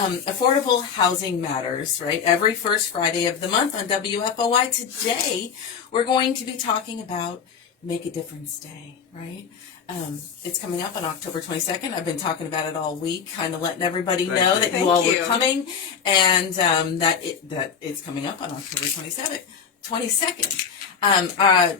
Affordable housing matters, right? Every first Friday of the month on WFOY. Today, we're going to be talking about Make a Difference Day, right? It's coming up on October 22nd. I've been talking about it all week, kind of letting everybody know that you all were coming, and that it's coming up on October 22nd.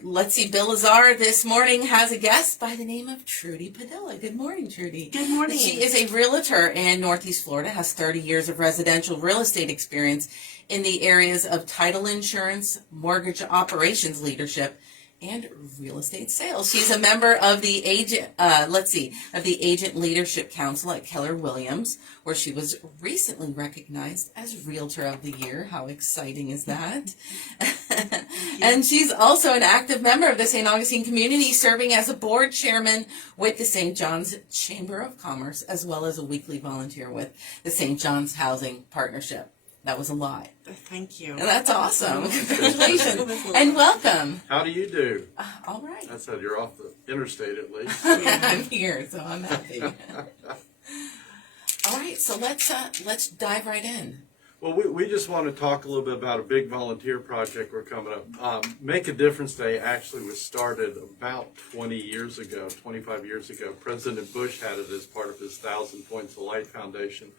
Let's see, Bill Lazar this morning has a guest by the name of Trudy Padilla. Good morning, Trudy. Good morning. She is a realtor in Northeast Florida, has 30 years of residential real estate experience in the areas of title insurance, mortgage operations leadership, and real estate sales. She's a member of the Agent Leadership Council at Keller Williams, where she was recently recognized as Realtor of the Year. How exciting is that? And she's also an active member of the St. Augustine community, serving as a board chairman with the St. John's Chamber of Commerce, as well as a weekly volunteer with the St. John's Housing Partnership. That was a lot. Thank you. And that's awesome. Congratulations. And welcome. How do you do? All right. I said you're off the interstate at least. I'm here, so I'm happy. All right, so let's dive right in. Well, we just want to talk a little bit about a big volunteer project we're coming up. Make a Difference Day actually was started about 25 years ago. President Bush had it as part of his 1,000 Points of Light Foundation.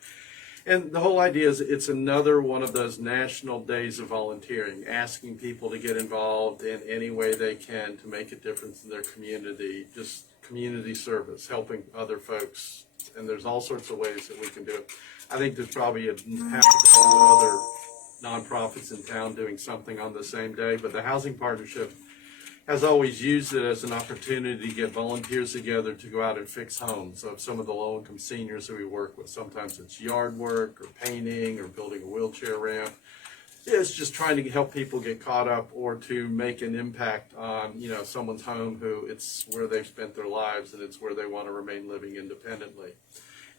And the whole idea is it's another one of those national days of volunteering, asking people to get involved in any way they can to make a difference in their community, just community service, helping other folks. And there's all sorts of ways that we can do it. I think there's probably half a dozen other nonprofits in town doing something on the same day, but the Housing Partnership has always used it as an opportunity to get volunteers together to go out and fix homes of some of the low-income seniors that we work with. Sometimes it's yard work or painting or building a wheelchair ramp. It's just trying to help people get caught up or to make an impact on, someone's home who it's where they've spent their lives and it's where they want to remain living independently.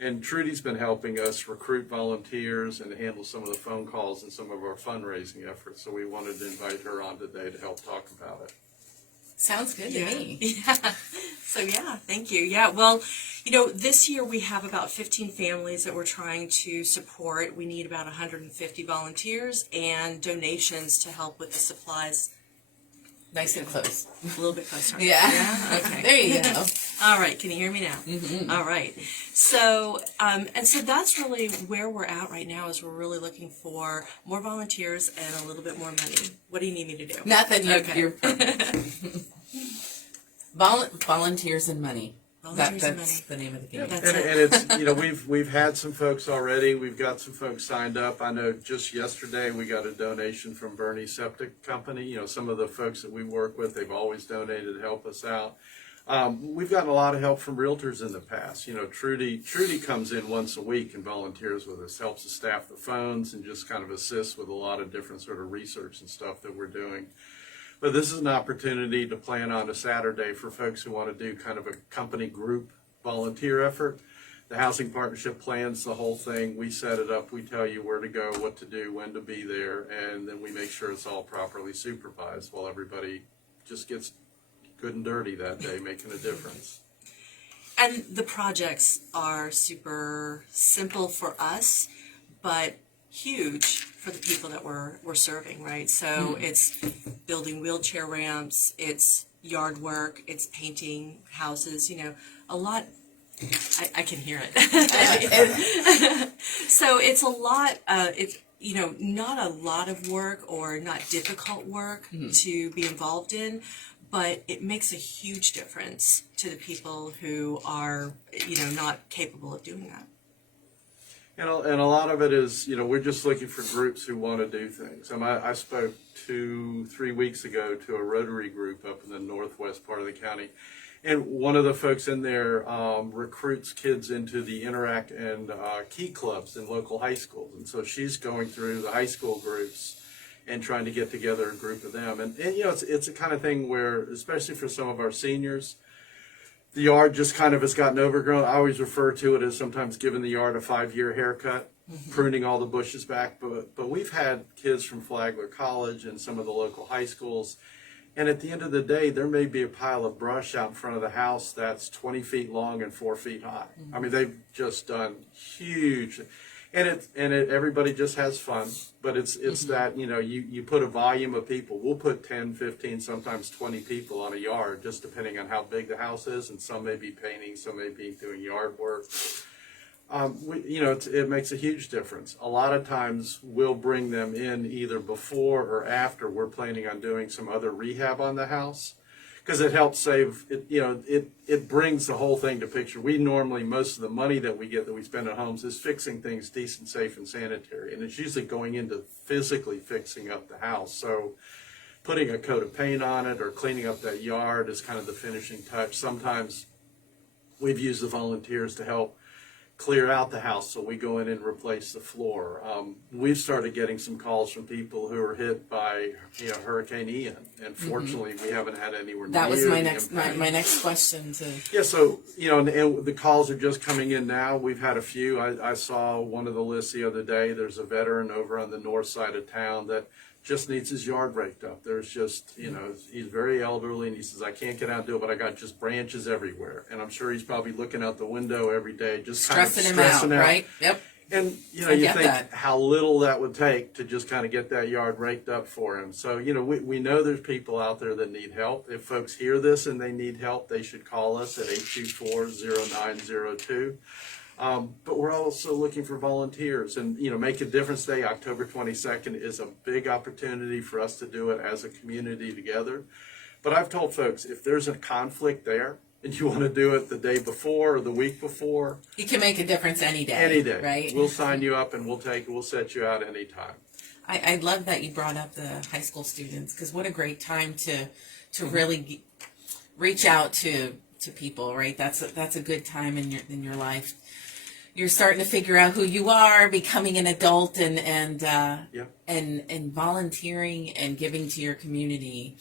And Trudy's been helping us recruit volunteers and handle some of the phone calls and some of our fundraising efforts. So we wanted to invite her on today to help talk about it. Sounds good to me. Yeah. So, thank you. Yeah, well, this year we have about 15 families that we're trying to support. We need about 150 volunteers and donations to help with the supplies. Nice and close. A little bit closer. Yeah. Okay. There you go. All right. Can you hear me now? Mm-hmm. All right. So, and so that's really where we're at right now is we're really looking for more volunteers and a little bit more money. What do you need me to do? Nothing. You're Okay. volunteers and money. Volunteers and That's money. the name of the game. That's And it. it's, we've had some folks already. We've got some folks signed up. I know just yesterday we got a donation from Bernie Septic Company. Some of the folks that we work with, they've always donated to help us out. We've gotten a lot of help from realtors in the past. Trudy comes in once a week and volunteers with us, helps us staff the phones and just kind of assists with a lot of different sort of research and stuff that we're doing. But this is an opportunity to plan on a Saturday for folks who want to do kind of a company group volunteer effort. The Housing Partnership plans the whole thing. We set it up. We tell you where to go, what to do, when to be there, and then we make sure it's all properly supervised while everybody just gets good and dirty that day, making a difference. And the projects are super simple for us, but huge for the people that we're serving, right? So it's building wheelchair ramps, it's yard work, it's painting houses, a lot. I can hear it. So it's a lot, not a lot of work or not difficult work to be involved in, but it makes a huge difference to the people who are, not capable of doing that. And a lot of it is, we're just looking for groups who want to do things. I spoke 2-3 weeks ago to a Rotary group up in the northwest part of the county. And one of the folks in there recruits kids into the Interact and Key clubs in local high schools. And so she's going through the high school groups and trying to get together a group of them. And it's a kind of thing where, especially for some of our seniors, the yard just kind of has gotten overgrown. I always refer to it as sometimes giving the yard a 5-year haircut, pruning all the bushes back. But we've had kids from Flagler College and some of the local high schools. And at the end of the day, there may be a pile of brush out in front of the house that's 20 feet long and 4 feet high. I mean, they've just done huge. everybody just has fun, but it's that, you put a volume of people. We'll put 10, 15, sometimes 20 people on a yard, just depending on how big the house is, and some may be painting, some may be doing yard work. It makes a huge difference. A lot of times we'll bring them in either before or after we're planning on doing some other rehab on the house, because it helps save it. It brings the whole thing to picture. We normally, most of the money that we get that we spend at homes is fixing things decent, safe, and sanitary, and it's usually going into physically fixing up the house. So putting a coat of paint on it or cleaning up that yard is kind of the finishing touch. Sometimes we've used the volunteers to help clear out the house, so we go in and replace the floor. We've started getting some calls from people who were hit by Hurricane Ian, and fortunately we haven't had anywhere near. That was my next question. So and the calls are just coming in now. We've had a few. I saw one of the lists the other day. There's a veteran over on the north side of town that just needs his yard raked up. There's just, he's very elderly, and he says, I can't get out and do it, but I got just branches everywhere. And I'm sure he's probably looking out the window every day, just stressing him out, right? Yep. And, you think how little that would take to just kind of get that yard raked up for him. So, we know there's people out there that need help. If folks hear this and they need help, they should call us at 824-0902. But we're also looking for volunteers, and Make a Difference Day, October 22nd, is a big opportunity for us to do it as a community together. But I've told folks, if there's a conflict there and you want to do it the day before or the week before, you can make a difference any day. Any day, right? We'll sign you up and we'll set you out anytime. I love that you brought up the high school students, because what a great time to really reach out to people, right? That's a good time in your life. You're starting to figure out who you are, becoming an adult, and volunteering and giving to your community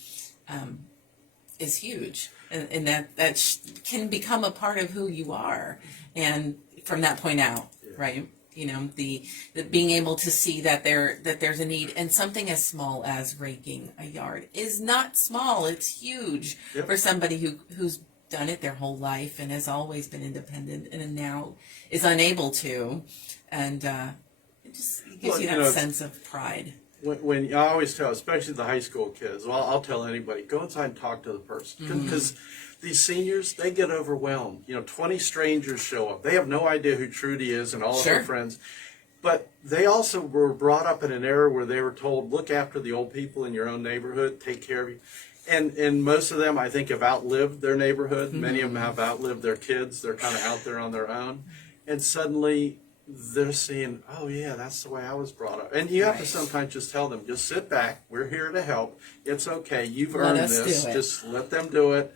is huge, and that can become a part of who you are, and from that point out, right? The being able to see that there's a need, and something as small as raking a yard is not small. It's huge for somebody who's done it their whole life and has always been independent and now is unable to, and it just gives you that sense of pride. When I always tell, especially the high school kids, I'll tell anybody, go inside and talk to the person, because these seniors, they get overwhelmed. 20 strangers show up. They have no idea who Trudy is and all of her friends. But they also were brought up in an era where they were told, look after the old people in your own neighborhood, take care of you. And most of them, I think, have outlived their neighborhood. Many of them have outlived their kids. They're kind of out there on their own. And suddenly they're seeing, oh, yeah, that's the way I was brought up. And you have to sometimes just tell them, just sit back. We're here to help. It's okay. You've earned this. Just let them do it.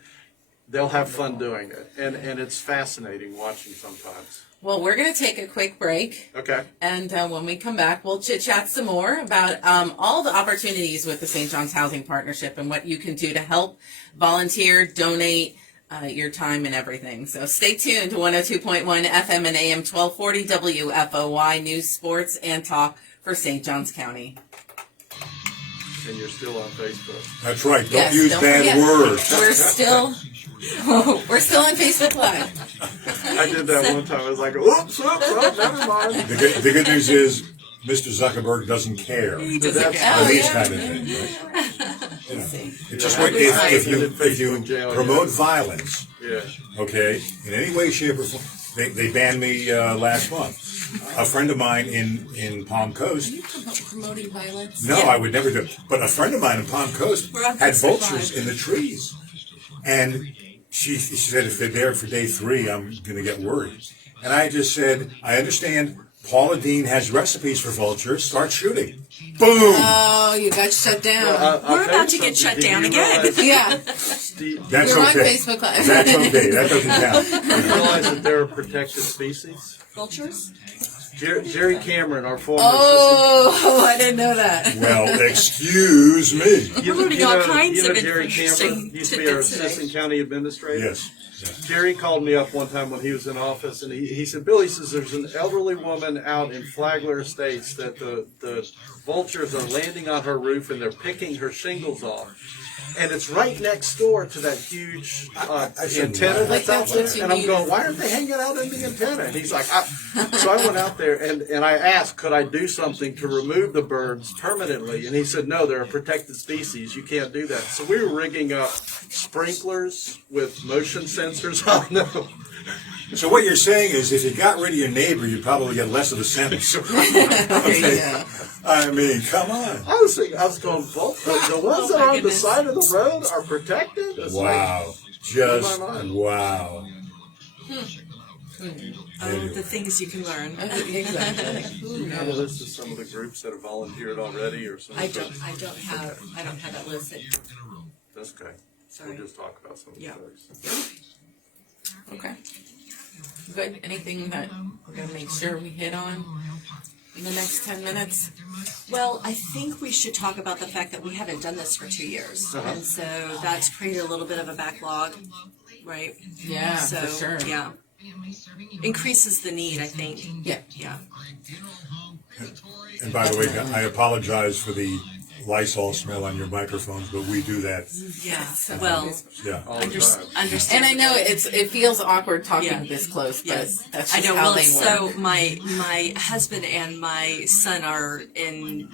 They'll have fun doing it. And it's fascinating watching sometimes. Well, we're going to take a quick break. Okay. And when we come back, we'll chit-chat some more about all the opportunities with the St. John's Housing Partnership and what you can do to help volunteer, donate your time and everything. So stay tuned to 102.1 FM and AM 1240 WFOY News, Sports, and Talk for St. Johns County. And you're still on Facebook. That's right. Don't use bad words. We're still on Facebook Live. I did that one time. I was like, oops, never mind. The good news is Mr. Zuckerberg doesn't care. He doesn't care. These kind of things, right? It's just like if you promote violence, okay, in any way, shape, or form. They banned me last month. A friend of mine in Palm Coast. Are you promoting violence? No, I would never do it. But a friend of mine in Palm Coast had vultures in the trees. And she said, if they're there for day 3, I'm going to get worried. And I just said, I understand Paula Dean has recipes for vultures. Start shooting. Boom! Oh, you got shut down. We're about to get shut down again. Yeah. That's You're okay. on Facebook Live. That's okay. That doesn't count. You realize that they're a protected species? Vultures? Jerry Cameron, our former Oh, I didn't know that. Well, excuse me. We're learning all kinds of Jerry interesting Cameron used to be our tidbits today. assistant county administrator. Yes. Jerry called me up one time when he was in office, and he said, Bill, he says, there's an elderly woman out in Flagler Estates that the vultures are landing on her roof, and they're picking her shingles off. And it's right next door to that huge antenna that's out there. And I'm going, why aren't they hanging out in the antenna? And he's like, so I went out there. there, and I asked, could I do something to remove the birds permanently? And he said, no, they're a protected species. You can't do that. So we were rigging up sprinklers with motion sensors on them. So what you're saying is, if you got rid of your neighbor, you'd probably get less of a sentence. Yeah. I mean, come on. I was going, the ones that are on the side of the road are protected? It's Wow. Just wow. Oh, the things you can learn. Exactly. have a list of some of the groups that have volunteered already or something? I don't have that listed. That's okay. Sorry. We'll just talk about some of the Yeah. things. Okay. Good. Anything that we're going to make sure we hit on in the next 10 minutes? Well, I think we should talk about the fact that we haven't done this for 2 years, and so that's created a little bit of a backlog, right? Yeah, So for sure. yeah, increases the need, I think. Yeah. Yeah. And by the way, I apologize for the Lysol smell on your microphones, but we do that. Yeah. Well, Yeah. All the time. understand. And I know it feels awkward talking Yeah. this close, but Yes. that's I just know. how Well, they work. so my husband and my son are in,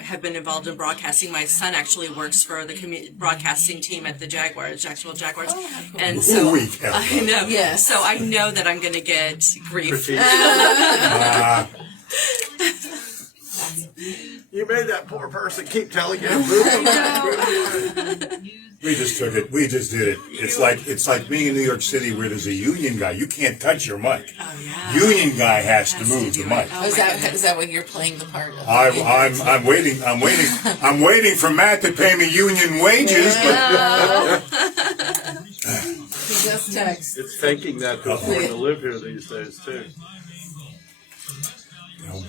have been involved in broadcasting. My son actually works for the broadcasting team at the Jaguars, Jacksonville Jaguars, and so Holy cow. I know. Yes. So I know that I'm going to get grief. Critique. You made that poor person keep telling you. We just took it. We just did it. It's like being in New York City where there's a union guy. You can't touch your mic. Oh yeah. Union guy has to Has move do the mic. it. Oh, is my that goodness. is that what you're playing the part of? I'm waiting for Matt to pay me union wages. He just texted. It's taking that to afford to live here these days too. But,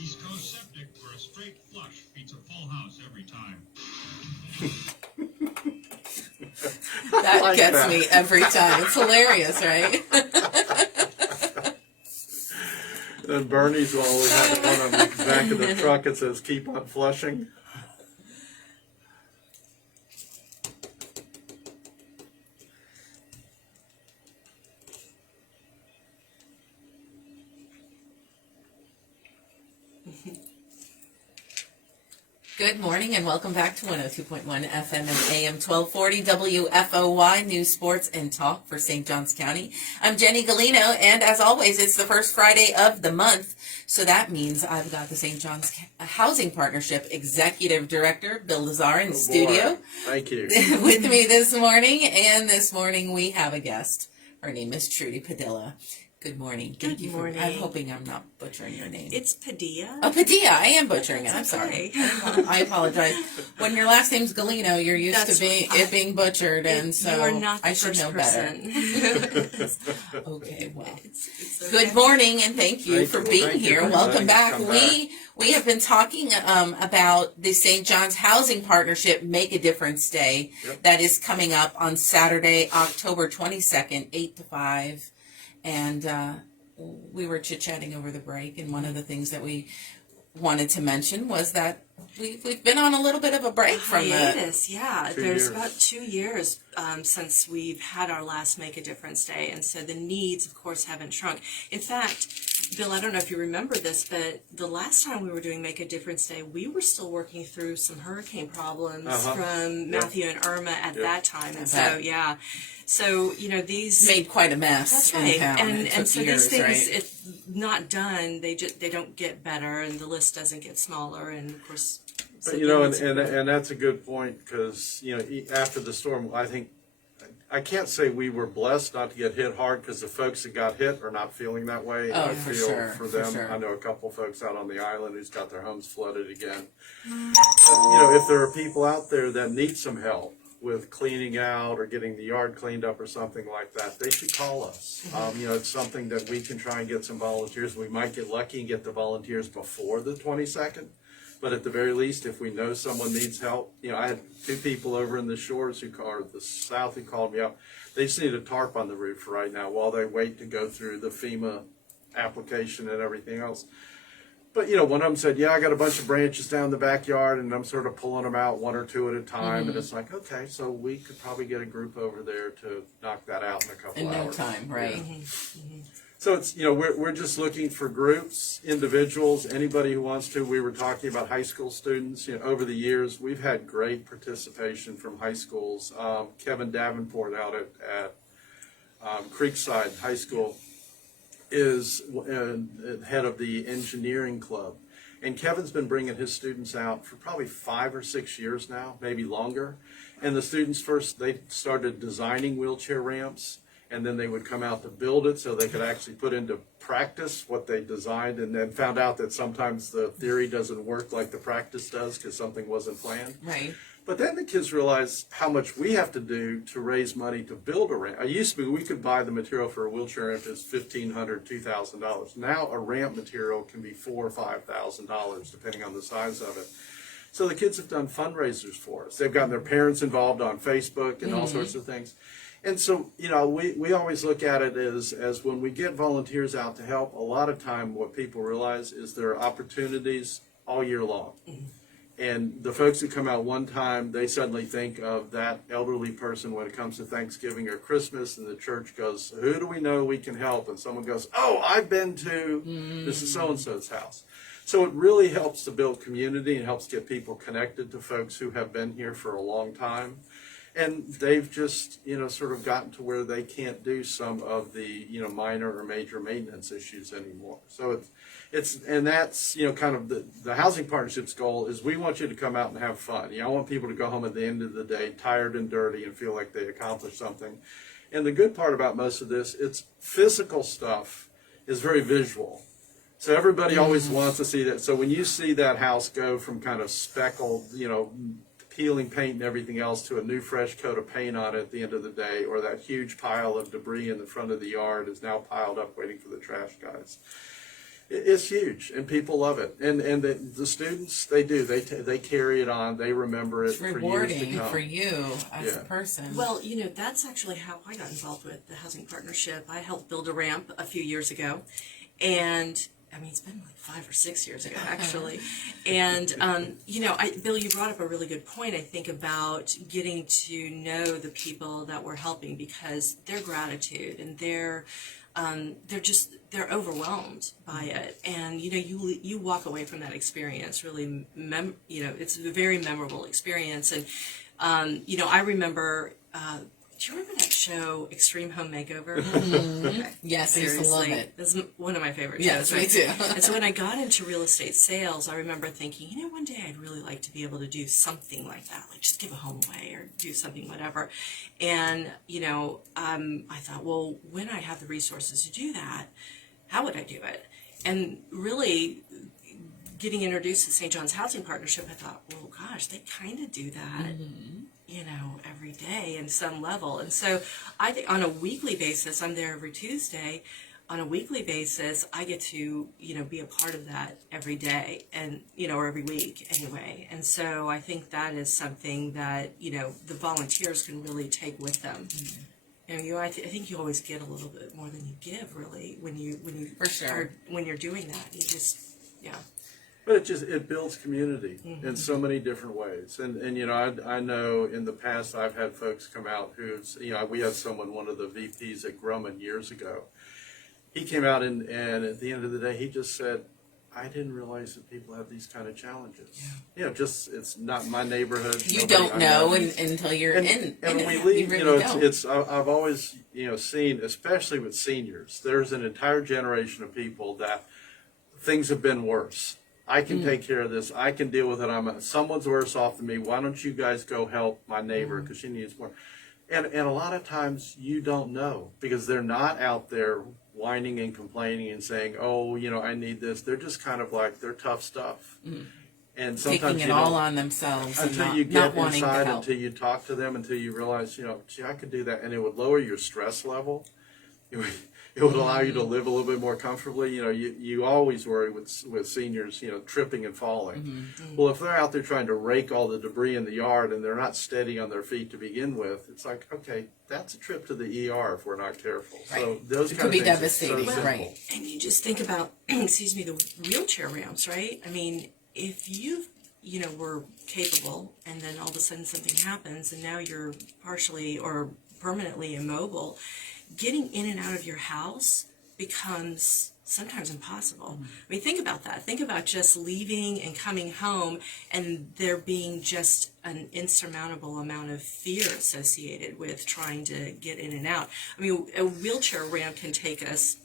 East Coast Septic, where a straight flush beats a full house every time. That like gets that. me every time. It's hilarious, right? And Bernie's will always have one on the back of the truck that says "Keep on flushing." Good morning and welcome back to 102.1 FM and AM 1240 WFOY News, Sports, and Talk for St. Johns County. I'm Jenny Galino, and as always, it's the first Friday of the month. So that means I've got the St. Johns Housing Partnership Executive Director, Bill Lazar, in the studio. Boy, thank you. With me this morning, and this morning we have a guest. Her name is Trudy Padilla. Good morning. Thank you. morning. I'm hoping I'm not butchering your name. It's Padilla. Oh, Padilla. I am butchering it. I'm sorry. Okay. I apologize. When your last name's Galino, you're used That's to it being butchered, and so you are not the I should first know person. better. Okay, well. It's okay. Good morning, and thank you Thank for you. being Thank you here. for Welcome inviting back. us to come We have been talking about the St. John's Housing Partnership Make a Difference Day. Yep. That is coming up on Saturday, October 22nd, 8 to 5. And we were chit-chatting over the break, and one of the things that we wanted to mention was that we've been on a little bit of a break from the... hiatus. Yeah, 2 there's years. about 2 years since we've had our last Make a Difference Day, and so the needs, of course, haven't shrunk. In fact, Bill, I don't know if you remember this, but the last time we were doing Make a Difference Day, we were still working through some hurricane problems from Matthew and Irma at that time, and so bet. So these Made quite a mess. That's in right, town. It and took so years, these things, right? if not done, they don't get better, and the list doesn't get smaller, and of course. so But, and that's a good point because after the storm, I think I can't say we were blessed not to get hit hard because the folks that got hit are not feeling that way. Oh, I for feel sure, for for them. sure. I know a couple folks out on the island who's got their homes flooded again. If there are people out there that need some help with cleaning out or getting the yard cleaned up or something like that, they should call us. It's something that we can try and get some volunteers. We might get lucky and get the volunteers before the 22nd. But at the very least, if we know someone needs help, I had 2 people over in the shores the south who called me up. They just need a tarp on the roof right now while they wait to go through the FEMA application and everything else. But, one of them said, yeah, I got a bunch of branches down the backyard, and I'm sort of pulling them out one or two at a time. And it's like, okay, so we could probably get a group over there to knock that out in a couple In hours. no time, right? Yeah. So it's, we're just looking for groups, individuals, anybody who wants to. We were talking about high school students. Over the years, we've had great participation from high schools. Kevin Davenport out at Creekside High School is head of the engineering club. And Kevin's been bringing his students out for probably 5 or 6 years now, maybe longer. And the students first, they started designing wheelchair ramps, and then they would come out to build it so they could actually put into practice what they designed, and then found out that sometimes the theory doesn't work like the practice does because something wasn't planned. Right. But then the kids realize how much we have to do to raise money to build a ramp. I used to be, we could buy the material for a wheelchair ramp as $1,500, $2,000. Now a ramp material can be $4,000 or $5,000 depending on the size of it. So the kids have done fundraisers for us. They've gotten their parents involved on Facebook and all sorts of things. And so, we always look at it as when we get volunteers out to help, a lot of time what people realize is there are opportunities all year long. And the folks who come out one time, they suddenly think of that elderly person when it comes to Thanksgiving or Christmas, and the church goes, who do we know we can help? And someone goes, oh, I've been to Mrs. So-and-so's house. So it really helps to build community and helps get people connected to folks who have been here for a long time. And they've just, sort of gotten to where they can't do some of the, minor or major maintenance issues anymore. So and that's, kind of the housing partnership's goal is we want you to come out and have fun. I want people to go home at the end of the day tired and dirty and feel like they accomplished something. And the good part about most of this, it's physical stuff is very visual. So everybody always wants to see that. So when you see that house go from kind of speckled, peeling paint and everything else to a new fresh coat of paint on it at the end of the day, or that huge pile of debris in the front of the yard is now piled up waiting for the trash guys. It's huge, and people love it. And the students, they do. They carry it on. They remember it It's for years to rewarding come. for you as a person. Well, that's actually how I got involved with the housing partnership. I helped build a ramp a few years ago, and it's been like 5 or 6 years ago, actually. And, Bill, you brought up a really good point, I think, about getting to know the people that we're helping, because their gratitude and they're overwhelmed by it. And, you walk away from that experience really, it's a very memorable experience. And, I remember, do you remember that show, Extreme Home Makeover? Okay. Yes, I used to love it. It's one of my favorite yes, shows. Right? Me too. And so when I got into real estate sales, I remember thinking, one day I'd really like to be able to do something like that, like just give a home away or do something, whatever. And, I thought, well, when I have the resources to do that, how would I do it? And really getting introduced to St. John's Housing Partnership, I thought, well, gosh, they kind of do that. Every day in some level. And so I think on a weekly basis, I'm there every Tuesday. On a weekly basis, I get to, be a part of that every day and, or every week anyway. And so I think that is something that, the volunteers can really take with them. I think you always get a little bit more than you give, really, when you For sure. when you're doing that. You just, But it builds community in so many different ways. And I know in the past I've had folks come out who's, we had one of the VPs at Grumman years ago. He came out and at the end of the day, he just said, I didn't realize that people have these kind of challenges. Yeah. It's not my neighborhood. You don't know until you're in. And when we leave, I've always, seen, especially with seniors, there's an entire generation of people that things have been worse. I can take care of this. I can deal with it. Someone's worse off than me. Why don't you guys go help my neighbor because she needs more? And a lot of times you don't know because they're not out there whining and complaining and saying, oh, I need this. They're just kind of like, they're tough stuff. And sometimes taking it all on themselves until you get inside, until you talk to them, until you realize, gee, I could do that. And it would lower your stress level. It It would allow you to live a little bit more comfortably. You know, you always worry with seniors, you know, tripping and falling. Well, if they're out there trying to rake all the debris in the yard and they're not steady on their feet to begin with, it's like, okay, that's a trip to the ER if we're not careful. Right. So those It kind could of be things are so devastating, simple. right. And you just think about, excuse me, the wheelchair ramps, right? I mean, if you know, were capable and then all of a sudden something happens and now you're partially or permanently immobile, getting in and out of your house becomes sometimes impossible. I mean, think about that. Think about just leaving and coming home and there being just an insurmountable amount of fear associated with trying to get in and out. I mean, a wheelchair ramp can take us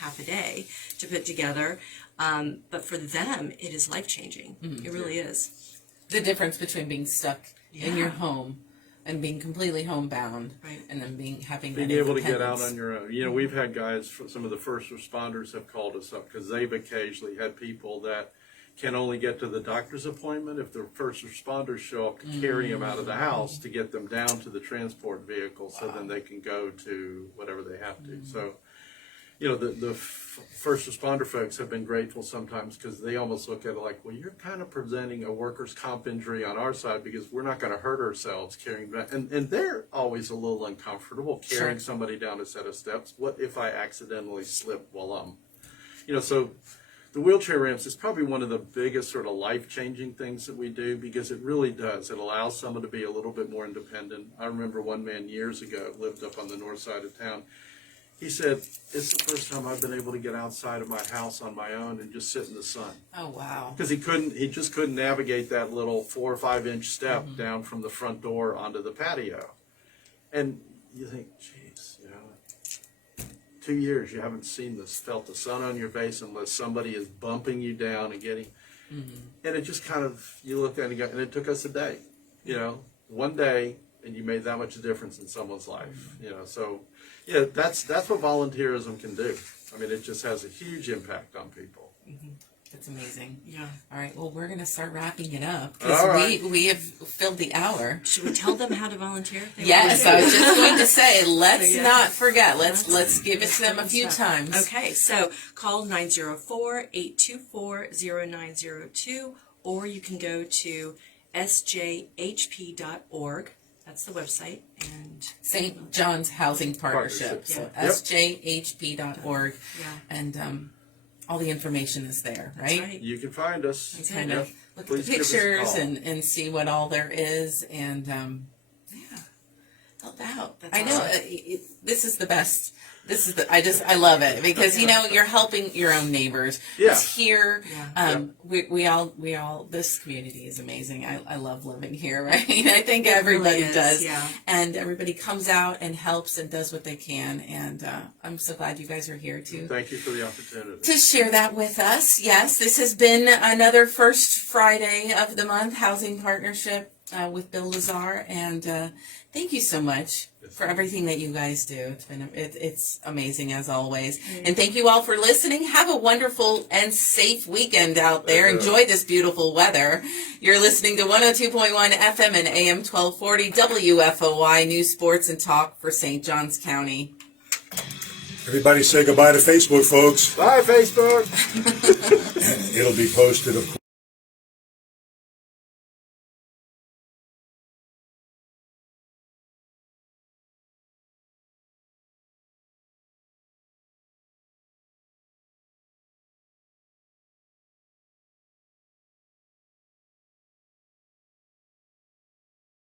half a day to put together, but for them, it is life-changing. It really is. The difference between being stuck in your Yeah. home and being completely homebound, Right. and then having Being that able to get out independence. on your own. You know, we've had guys, some of the first responders have called us up because they've occasionally had people that can only get to the doctor's appointment if the first responders show up to carry them out of the house to get them down to the transport vehicle so then they can go to whatever they have to. So, you know, the first responder folks have been grateful sometimes because they almost look at it like, well, you're kind of presenting a workers' comp injury on our side because we're not going to hurt ourselves carrying back. And they're always a little uncomfortable carrying Sure. somebody down a set of steps. What if I accidentally slip while I'm, you know, so the wheelchair ramps is probably one of the biggest sort of life-changing things that we do because it really does. It allows someone to be a little bit more independent. I remember one man years ago lived up on the north side of town. He said, it's the first time I've been able to get outside of my house on my own and just sit in the sun. Oh, wow. Because he just couldn't navigate that little 4 or 5 inch step down from the front door onto the patio. And you think, geez, you know, 2 years you haven't felt the sun on your face unless somebody is bumping you down and getting, and it just kind of, you look at it and go, and it took us a day, you know, one day, and you made that much difference in someone's life, you know, so. Yeah, that's what volunteerism can do. I mean, it just has a huge impact on people. That's amazing. Yeah. All right, well, we're going to start wrapping it up All because right. we have filled the hour. Should we tell them how to volunteer? They Yes, want I to. was just going to say, let's Yeah. not forget. Let's give it to them a few times. Okay, so call 904-824-0902, or you can go to sjhp.org. That's the website. And St. John's Housing Partnership. So Partnership. sjhp.org. Yeah. And all the information is there, That's right? right. You can find us. That's Kind Yep. of look at Please the give us a pictures call. and see what all there is and yeah, help out. That's I know awesome. this is the best. I love it because you know you're helping your own neighbors. Yeah. It's here. Yeah. We all this community is amazing. I love living here, right? I think everybody is, does. yeah. And everybody comes out and helps and does what they can. And I'm so glad you guys are here too. Thank you for the opportunity. To share that with us. Yes, this has been another first Friday of the month housing partnership with Bill Lazar, and thank you so much for everything that you guys do. It's amazing as always, and thank you all for listening. Have a wonderful and safe weekend out there. Enjoy this beautiful weather. You're listening to 102.1 FM and AM 1240 WFOY News, Sports, and Talk for St. Johns County. Everybody say goodbye to Facebook, folks. Bye, Facebook. It'll be posted, of course.